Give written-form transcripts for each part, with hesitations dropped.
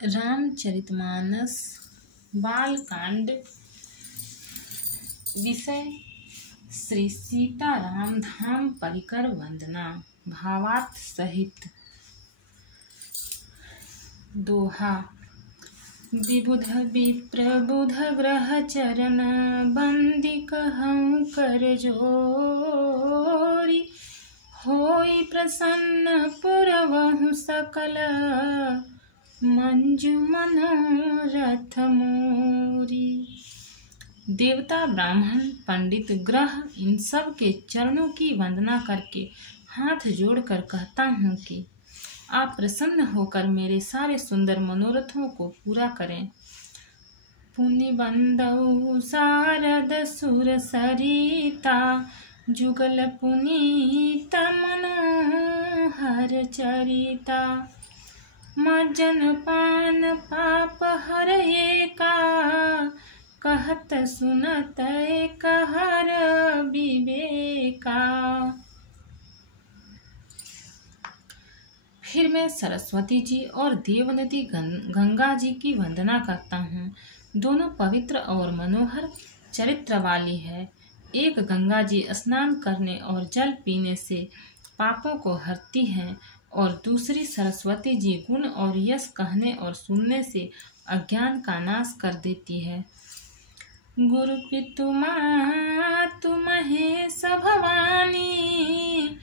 रामचरितमानस बालकांड। विषय श्री सीताराम धाम परिकर वंदना। भावार्थ सहित। दोहा। विबुध विप्रबुध ग्रह चरण बंदी कहूँ कर जोरी। होई प्रसन्न पुरवहु सकल मंजु मनोरथ मोरी। देवता, ब्राह्मण, पंडित, ग्रह इन सब के चरणों की वंदना करके हाथ जोड़कर कहता हूँ कि आप प्रसन्न होकर मेरे सारे सुंदर मनोरथों को पूरा करें। पुनि बंदौ शारद सुर सरिता जुगल पुनीत मनोहर चरिता। मज्जन पान पाप हरये का कहत सुनत एक हर विवेका। फिर मैं सरस्वती जी और देवनदी गंगा जी की वंदना करता हूँ। दोनों पवित्र और मनोहर चरित्र वाली है। एक गंगा जी स्नान करने और जल पीने से पापों को हरती हैं और दूसरी सरस्वती जी गुण और यश कहने और सुनने से अज्ञान का नाश कर देती है। गुरु पितु मातु महेश भवानी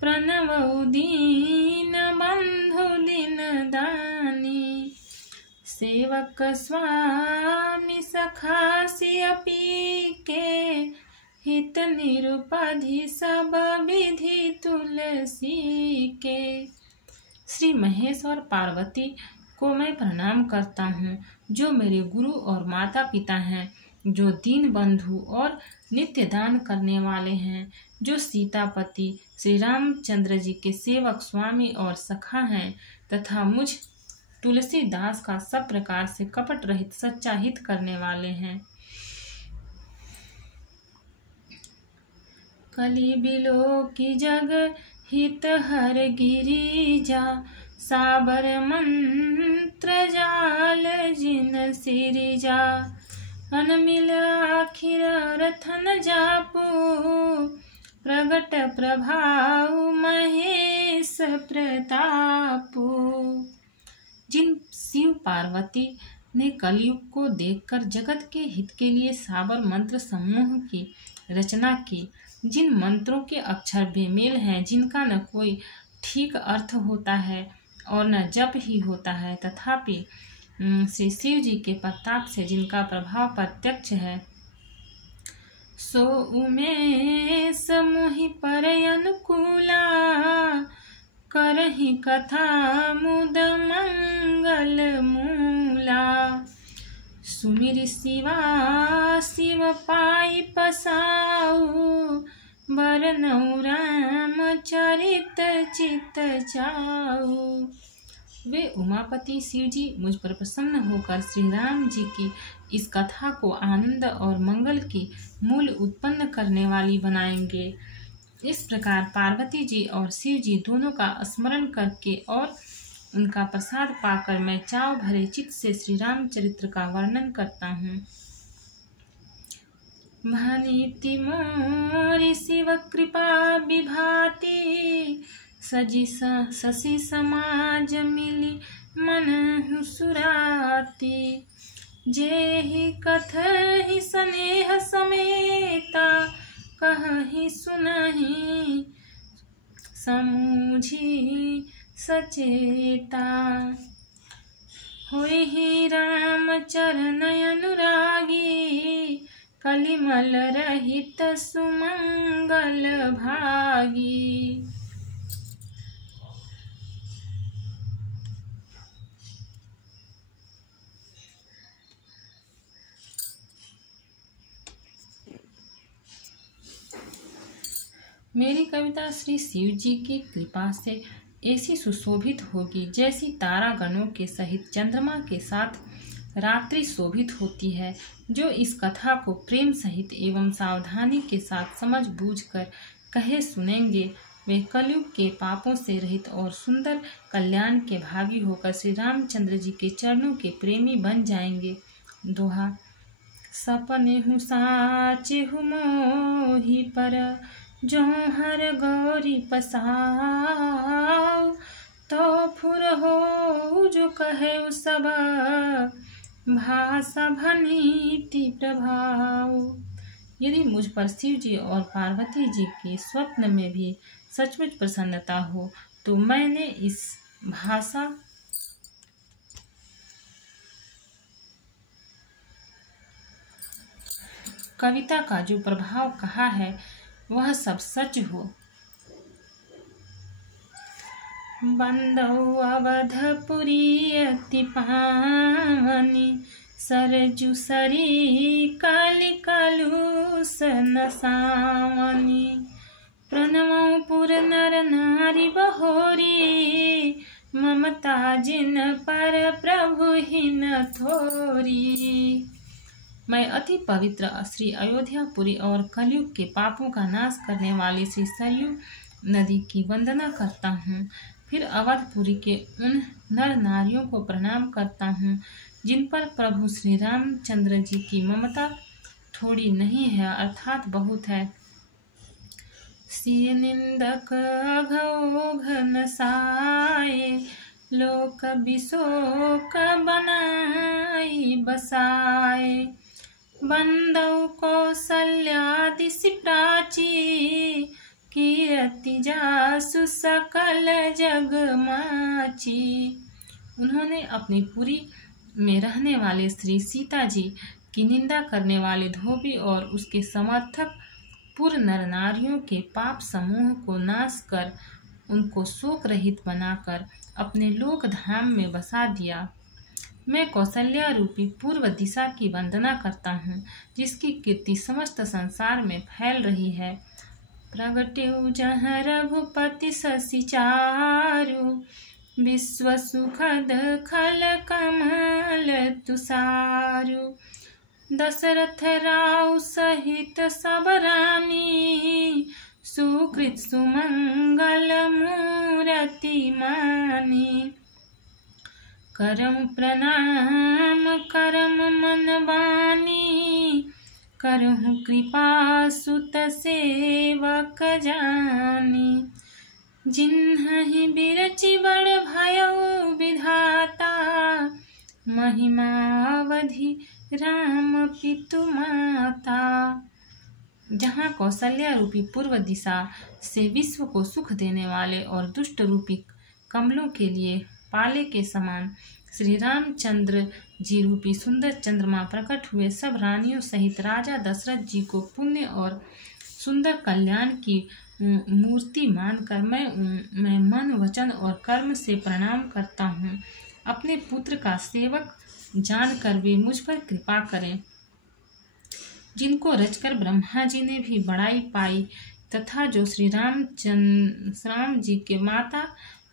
प्रणवौ दीन बंधु दिन दानी। सेवक स्वामी सखासी अपी के हित निरुपधि सब विधि तुलसी के। श्री महेश और पार्वती को मैं प्रणाम करता हूँ, जो मेरे गुरु और माता पिता हैं, जो दीन बंधु और नित्य दान करने वाले हैं, जो सीतापति श्री रामचंद्र जी के सेवक स्वामी और सखा हैं, तथा मुझ तुलसीदास का सब प्रकार से कपट रहित सच्चा हित करने वाले हैं। कली बिलो की जग हित हर गिरिजा साबर मंत्र जाल जिन सिरिजा। अनमिल आखिर रथन जापू प्रगट प्रभाव महेश प्रतापू। जिन शिव पार्वती ने कलयुग को देखकर जगत के हित के लिए साबर मंत्र समूह की रचना की, जिन मंत्रों के अक्षर बेमेल हैं, जिनका न कोई ठीक अर्थ होता है और न जप ही होता है, तथापि श्री शिव जी के प्रताप से जिनका प्रभाव प्रत्यक्ष है, सो उमेश मोहि पर अनुकूला करहि कथा मुद मंगल मूला। सुमिर शिवा शिव पाई पसाऊ बरनऊ राम चरित चित जाऊ। वे उमापति शिव जी मुझ पर प्रसन्न होकर श्री राम जी की इस कथा को आनंद और मंगल की मूल उत्पन्न करने वाली बनाएंगे। इस प्रकार पार्वती जी और शिव जी दोनों का स्मरण करके और उनका प्रसाद पाकर मैं चाव भरे चित्त से श्री राम चरित्र का वर्णन करता हूँ। भानीति मोरि शिव कृपा विभाति सजी शशि समाज मिली मन सुराती। जेहि कथहि स्नेह समेता कहहि सुनहि समूझी सचेता। होहि राम चरण अनुरागी कलिमल रहित सुमंगल भागी। मेरी कविता श्री शिव जी की कृपा से ऐसी सुशोभित होगी जैसी तारागणों के सहित चंद्रमा के साथ रात्रि शोभित होती है। जो इस कथा को प्रेम सहित एवं सावधानी के साथ समझ बूझकर कहे सुनेंगे वे कलयुग के पापों से रहित और सुंदर कल्याण के भागी होकर श्री रामचंद्र जी के चरणों के प्रेमी बन जाएंगे। दोहा। सपने हूँ साचे हूँ मोही पर, जो हर गौरी पसाओ, तो फुर हो जो कहे सब, भाषा भनीति प्रभाव। यदि मुझ पर शिव जी और पार्वती जी के स्वप्न में भी सचमुच प्रसन्नता हो, तो मैंने इस भाषा कविता का जो प्रभाव कहा है वह सब सच हो। बंदौ अवधपुरी अति पावनी, सरजू सरी काली कलुष नसावनी। प्रणवौ पुर नर नारी बहोरी, ममता जिन पर प्रभु ही न थोरी। मैं अति पवित्र श्री अयोध्यापुरी और कलयुग के पापों का नाश करने वाली श्री सरयू नदी की वंदना करता हूँ। फिर अवधपुरी के उन नर नारियों को प्रणाम करता हूँ जिन पर प्रभु श्री रामचंद्र जी की ममता थोड़ी नहीं है अर्थात बहुत है। सिय निंदक अघोघ नसाए, लोक बिशोक बनाई बसाए। बंदौ कौसल्यादि प्राची, कीरति जासु सकल जग माची। उन्होंने अपनी पुरी में रहने वाले श्री सीता जी की निंदा करने वाले धोबी और उसके समर्थक पुर नर नारियों के पाप समूह को नाश कर उनको शोक रहित बनाकर अपने लोक धाम में बसा दिया। मैं कौशल्या रूपी पूर्व दिशा की वंदना करता हूँ जिसकी कीर्ति समस्त संसार में फैल रही है। प्रगटेउ जहाँ रघुपति शशि चारु, विश्व सुखद खल कमल तुषारु। दशरथ राउ सहित सब रानी, सुकृत सुमंगल मूरति मानी। करम प्रणाम करम मन वाणी, करहु कृपा सुत सेवक जानी। जिन्हि बिरचि बड़ भयउ विधाता, महिमावधि राम पितु माता। जहाँ कौशल्या रूपी पूर्व दिशा से विश्व को सुख देने वाले और दुष्ट रूपी कमलों के लिए पाले के समान श्री रामचंद्र जी रूपी सुंदर चंद्रमा प्रकट हुए, सब रानियों सहित राजा दशरथ जी को पुण्य और सुंदर कल्याण की मूर्ति मानकर मैं मन वचन और कर्म से प्रणाम करता हूँ। अपने पुत्र का सेवक जानकर वे मुझ पर कृपा करें, जिनको रचकर ब्रह्मा जी ने भी बड़ाई पाई तथा जो श्री राम जी के माता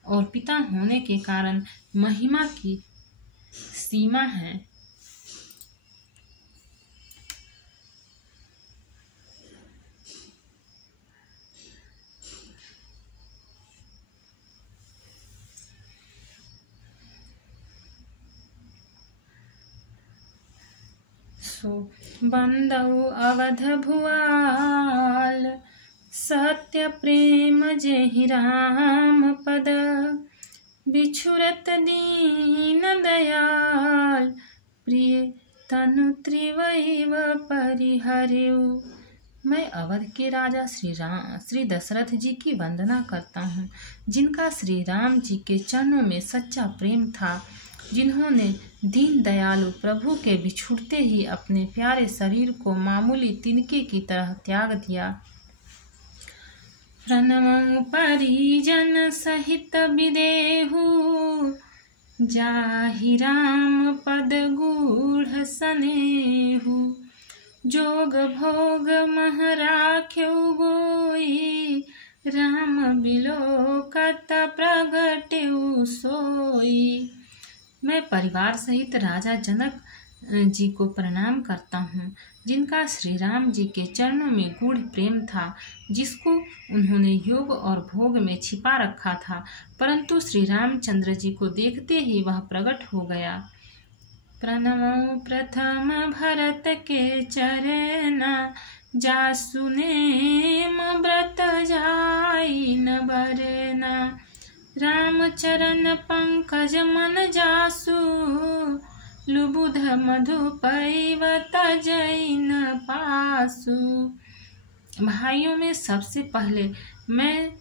और पिता होने के कारण महिमा की सीमा है। बंदौ अवध भुआल, सत्य प्रेम जेहि राम पद। बिछुरत दीन दयाल, प्रिय तनु त्रिवैव परिहरेउ। मैं अवध के राजा श्री दशरथ जी की वंदना करता हूँ, जिनका श्री राम जी के चरणों में सच्चा प्रेम था, जिन्होंने दीन दयालु प्रभु के बिछुड़ते ही अपने प्यारे शरीर को मामूली तिनके की तरह त्याग दिया। प्रणवं परिजन सहित विदेहु, जाहि राम पद गूढ़ सनेहु। जोग भोग मह राख्यउ गोई, राम बिलोकत प्रगटेउ सोई। मैं परिवार सहित राजा जनक जी को प्रणाम करता हूँ, जिनका श्री राम जी के चरणों में गूढ़ प्रेम था, जिसको उन्होंने योग और भोग में छिपा रखा था, परंतु श्री रामचंद्र जी को देखते ही वह प्रकट हो गया। प्रणमो प्रथम भरत के चरना, जासु नेम व्रत जाई न बरना। राम चरण पंकज मन जासु, लुबुध मधुपैवत जैन पासु। भाइयों में सबसे पहले मैं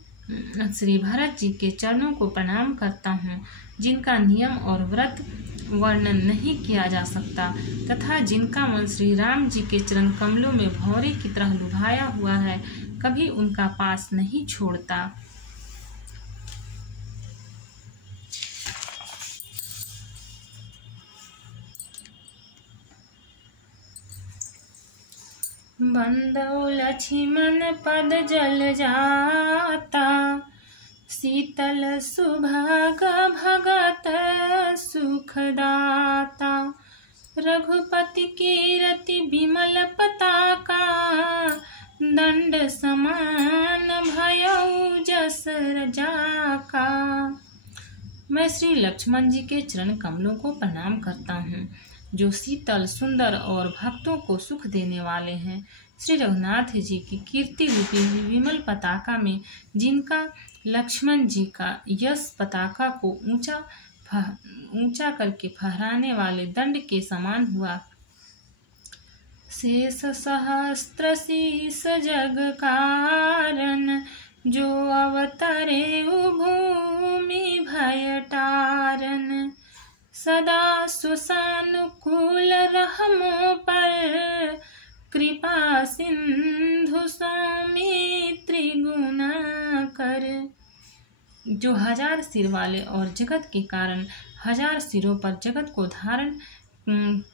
श्री भरत जी के चरणों को प्रणाम करता हूँ, जिनका नियम और व्रत वर्णन नहीं किया जा सकता तथा जिनका मन श्री राम जी के चरण कमलों में भौरे की तरह लुभाया हुआ है, कभी उनका पास नहीं छोड़ता। बंदौ लक्ष्मण पद जल जाता, शीतल सुभाग भगत सुखदाता। रघुपति कीरति विमल पताका, दंड समान भयउ जस जाका। मैं श्री लक्ष्मण जी के चरण कमलों को प्रणाम करता हूँ, जो शीतल सुंदर और भक्तों को सुख देने वाले हैं। श्री रघुनाथ जी की कीर्ति रूपी विमल पताका में जिनका लक्ष्मण जी का यश पताका को ऊंचा करके फहराने वाले दंड के समान हुआ। शेष सहस्त्र शीस जग कारण, जो अवतरे भूमि भय तारन। सदा सुसानुकूल रहमो पर, कृपा सिंधु सौमित्री गुना कर। जो हजार सिर वाले और जगत के कारण हजार सिरों पर जगत को धारण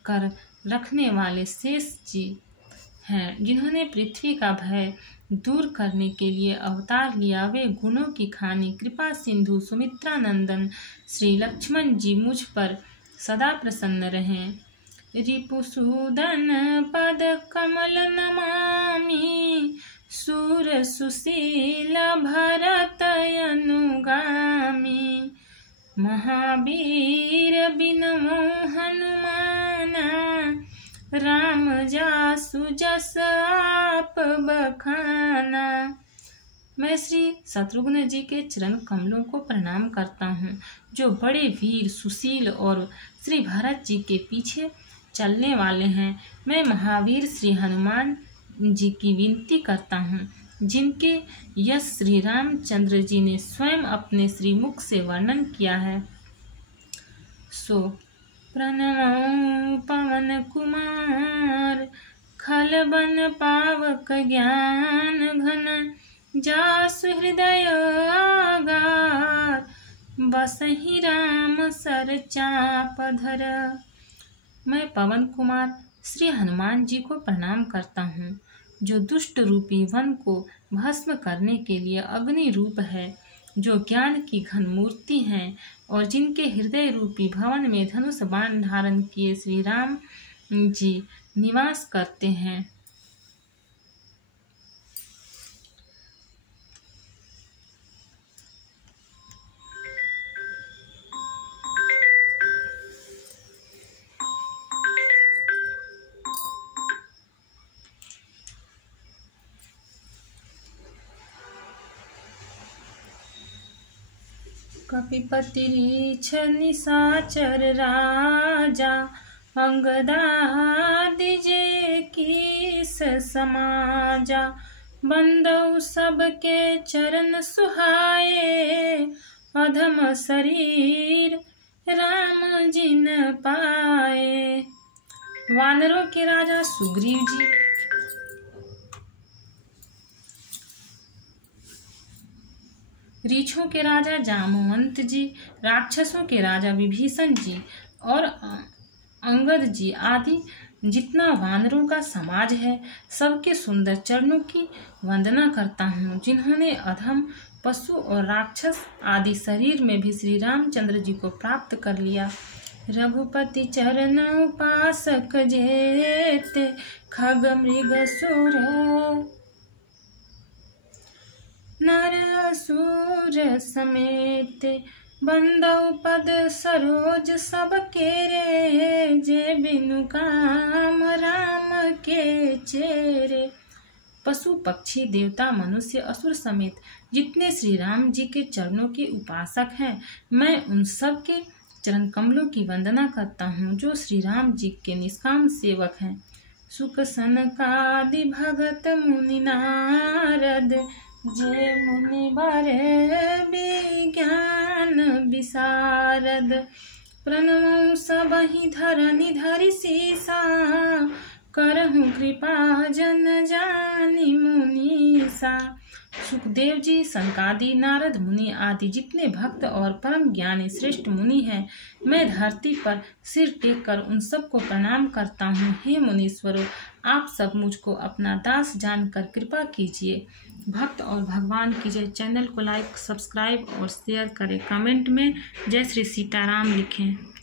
कर रखने वाले शेष जी हैं, जिन्होंने पृथ्वी का भय दूर करने के लिए अवतार लिया। वे गुणों की खानी कृपा सिंधु सुमित्रा नंदन श्री लक्ष्मण जी मुझ पर सदा प्रसन्न रहें। रिपुसूदन पद कमल नमामि, सूर सुशील भरत अनुगामी। महावीर बिनमो हनुमाना, राम जासु जस आप बखाना। मैं श्री शत्रुघ्न जी के चरण कमलों को प्रणाम करता हूँ, जो बड़े वीर सुशील और श्री भरत जी के पीछे चलने वाले हैं। मैं महावीर श्री हनुमान जी की विनती करता हूँ, जिनके यश श्री रामचंद्र जी ने स्वयं अपने श्रीमुख से वर्णन किया है। सो प्रणमो पवन कुमार, खलबन पावक ज्ञान घन। जासु हृदय आगार, बसहि राम सर चाप धर। मैं पवन कुमार श्री हनुमान जी को प्रणाम करता हूँ, जो दुष्ट रूपी वन को भस्म करने के लिए अग्नि रूप है, जो ज्ञान की घन मूर्ति हैं और जिनके हृदय रूपी भवन में धनुष बाण धारण किए श्री राम जी निवास करते हैं। कपिपति रीछ निशाचर राजा, अंगदादि जे कीस समाजा। बंदौ सबके चरण सुहाए, अधम शरीर राम जिन पाए। वानरों के राजा सुग्रीव जी, रीछों के राजा जामवंत जी, राक्षसों के राजा विभीषण जी और अंगद जी आदि जितना वानरों का समाज है, सबके सुंदर चरणों की वंदना करता हूँ, जिन्होंने अधम पशु और राक्षस आदि शरीर में भी श्री रामचंद्र जी को प्राप्त कर लिया। रघुपति चरण उपासक जेते, खग मृग सुर नर असुर समेत, बंदौ पद सरोज सब केरे, जे बिनु काम राम के चेरे। पशु पक्षी देवता मनुष्य असुर समेत जितने श्री राम जी के चरणों के उपासक हैं, मैं उन सब के चरण कमलों की वंदना करता हूँ जो श्री राम जी के निष्काम सेवक हैं। सुख सनकादि भगत मुनि नारद, जे मुनि वर विज्ञान विशारद, प्रणमौ सबहि धरनि धरि सीसा, करहूँ कृपा जन जानि मुनीसा। सुखदेव जी, सनकादि, नारद मुनि आदि जितने भक्त और परम ज्ञानी श्रेष्ठ मुनि हैं, मैं धरती पर सिर टेक कर उन सबको प्रणाम करता हूँ। हे मुनीश्वरों, आप सब मुझको अपना दास जानकर कृपा कीजिए। भक्त और भगवान की जय। चैनल को लाइक, सब्सक्राइब और शेयर करें। कमेंट में जय श्री सीताराम लिखें।